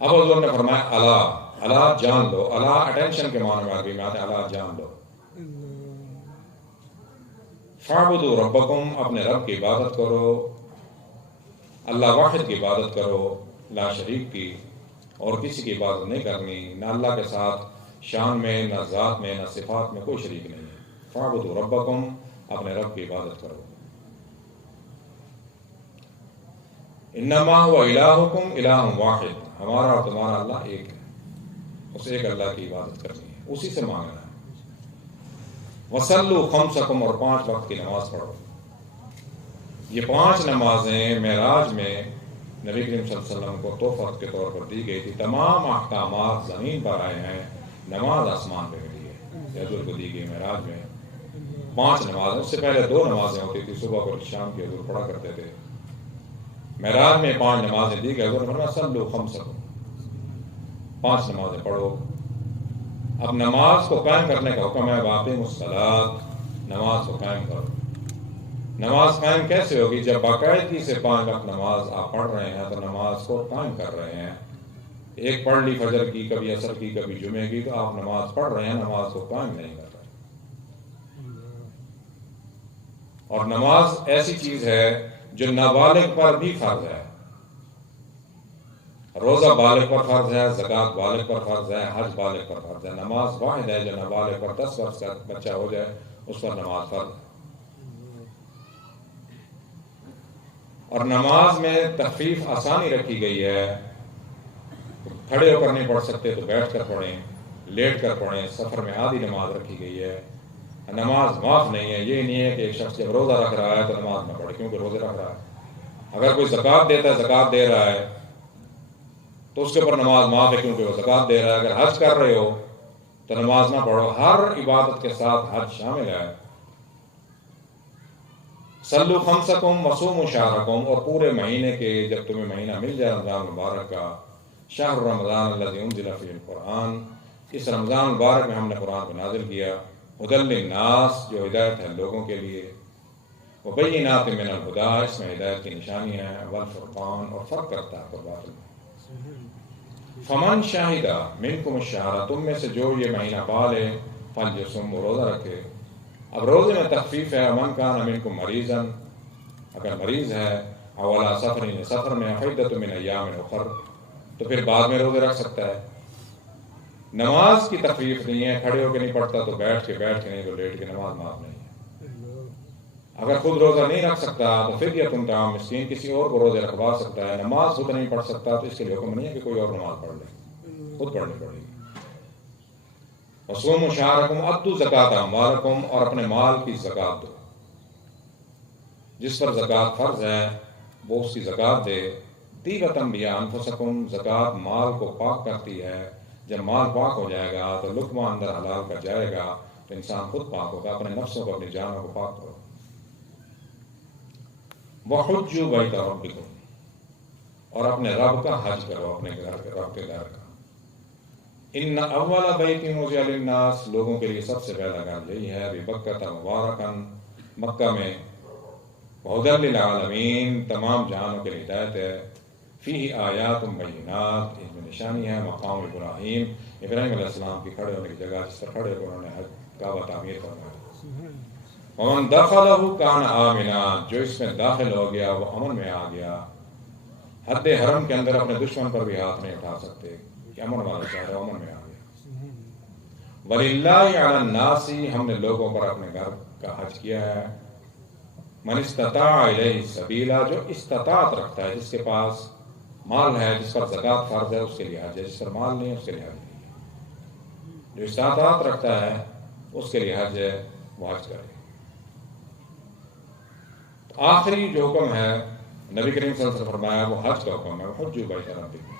اب حضور نے فرمایا اللہ اللہ جان لو، اللہ اٹینشن کے معنی میں عربی میں آتے ہیں، اللہ جان لو، فاعبدوا ربکم، اپنے رب کی عبادت کرو، اللہ واحد کی عبادت کرو، لا شریک کی، اور کسی کی عبادت نہیں کرنی، نہ اللہ کے ساتھ شان میں، نہ ذات میں، نہ صفات میں کوئی شریک نہیں ہے۔ فاعبدوا ربکم، اپنے رب کی عبادت کرو۔ انما هو الہکم الہ واحد، ہمارا اور تمہارا اللہ ایک ہے، اس ایک اللہ کی عبادت کرنی ہے، اسی سے مانگنا ہے۔ وصلوا خمسکم، اور 5 وقت کی نماز پڑھو۔ یہ 5 نمازیں معراج میں نبی کریم صلی اللہ علیہ وسلم کو تحفہ کے طور پر دی گئی تھی۔ تمام احکامات زمین پر آئے ہیں، نماز آسمان پہ ملی ہے، حضور کو دی گئی معراج میں 5 نمازیں۔ اس سے پہلے 2 نمازیں ہوتی تھی، صبح اور شام کی حضور پڑھا کرتے تھے۔ معراج میں 5 نمازیں دی گئی، حضور نے فرمایا صلوا خمسکم، 5 نمازیں پڑھو۔ اب نماز کو قائم کرنے کا حکم ہے، واقعی الصلاۃ، نماز کو قائم کرو۔ نماز قائم کیسے ہوگی؟ جب باقاعدگی سے 5 وقت نماز آپ پڑھ رہے ہیں تو نماز کو قائم کر رہے ہیں۔ ایک پڑھ لی فجر کی، کبھی عصر کی، کبھی جمعے کی، تو آپ نماز پڑھ رہے ہیں، نماز کو قائم نہیں کر رہے۔ اور نماز ایسی چیز ہے جو نابالغ پر بھی فرض ہے۔ روزہ بالغ پر فرض ہے، زکوٰۃ بالغ پر فرض ہے، حج بالغ پر فرض ہے۔ نماز واحد ہے جو نابالغ پر 10 برس کا بچہ ہو جائے اس پر نماز فرض ہے۔ اور نماز میں تخفیف آسانی رکھی گئی ہے، کھڑے ہو کر نہیں پڑھ سکتے تو بیٹھ کر پڑھیں، لیٹ کر پڑھیں، سفر میں آدھی نماز رکھی گئی ہے۔ نماز معاف نہیں ہے، یہ نہیں ہے کہ ایک شخص جب روزہ رکھ رہا ہے تو نماز نہ پڑھے کیونکہ روزے رکھ رہا ہے۔ اگر کوئی زکوٰۃ دیتا ہے، زکوٰۃ دے رہا ہے تو اس کے اوپر نماز معاف ہے کیونکہ وہ زکوٰۃ دے رہا ہے۔ اگر حج کر رہے ہو تو نماز نہ پڑھو، ہر عبادت کے ساتھ حج شامل ہے۔ صلوا خمسکم وصوموا شہرکم، اور پورے مہینے کے جب تمہیں مہینہ مل جائے رمضان مبارک کا، شہر رمضان الذی انزل فیہ القرآن، اس رمضان مبارک میں ہم نے قرآن کو نازل کیا، ھدی للناس، جو ہدایت ہے لوگوں کے لیے، وبینات من الہدی، اس میں ہدایت کی نشانی ہے، والفرقان، اور فرق کرتا ہے حق و باطل میں۔ فمن شاہد منکم الشہر، تم میں سے جو یہ مہینہ پالے، فلیصم، وہ روزہ رکھے۔ اب روزے میں تخفیف ہے، من کان منکم مریضا، اگر مریض ہے، او علی سفر، سفر میں، فعدۃ من ایام اخر، تو پھر بعد میں روزے رکھ سکتا ہے۔ نماز کی تخفیف نہیں ہے، کھڑے ہو کے نہیں پڑھتا تو بیٹھ کے نہیں تو لیٹ کے، نماز معاف نہیں ہے۔ اگر خود روزہ نہیں رکھ سکتا تو فدیۃ طعام مسکین، کسی اور کو روزے رکھوا سکتا ہے۔ نماز خود نہیں پڑھ سکتا تو اس کے لیے حکم نہیں ہے کہ کوئی اور نماز پڑھ لے، خود پڑھنی پڑے گی۔ وصوموا شہرکم، ادوا زکاۃ اموالکم، اور اپنے مال کی زکوٰۃ دو۔ جس پر زکوٰۃ فرض ہے وہ اس کی زکوٰۃ دے۔ طیبۃ بانفسکم، زکوٰۃ مال کو پاک کرتی ہے۔ جب مال پاک ہو جائے گا تو لقمہ اندر حلال کا جائے گا تو انسان خود پاک ہوگا۔ اپنے نفسوں کو، اپنی جانوں کو پاک کرو۔ وحجوا بیت ربکم، اور اپنے رب کا حج کرو، اپنے رب کے گھر کا۔ ان اول بیت وضع للناس، لوگوں کے لیے سب سے پہلا گھر یہی ہے، ببکۃ مبارکا، مکہ میں، وہدی للعالمین، تمام جہانوں کے لیے ہدایت ہے، فیہ آیات بینات، اس میں نشانی ہے مقام ابراہیم، ابراہیم علیہ السلام کی کھڑے ہونے کی جگہ، جس پر کھڑے ہو کر انہوں نے کعبہ تعمیر فرمایا۔ ومن دخلہ کان آمنا، جو اس میں داخل ہو گیا وہ امن میں آ گیا۔ حد حرم کے اندر اپنے دشمن پر بھی ہاتھ نہیں اٹھا سکتے کہ امن والا شہر، امن میں آ گیا۔ وَلِلَّهِ عَلَى النَّاسِ، ہم نے لوگوں پر اپنے گھر کا حج کیا ہے۔ من استطاع الیہ سبیلا، جو استطاعت رکھتا ہے، جس کے پاس مال ہے، جس پر زکوٰۃ فرض ہے، اس کے لیے حج ہے، جس پر مال نہیں ہے اس کے لیے حج نہیں ہے۔ جو استطاعت رکھتا ہے اس کے لیے حج ہے، وہ حج کرے۔ آخری جو حکم ہے نبی کریم صلی اللہ علیہ وسلم نے فرمایا وہ حج کا حکم ہے، حجوا بیت ربکم۔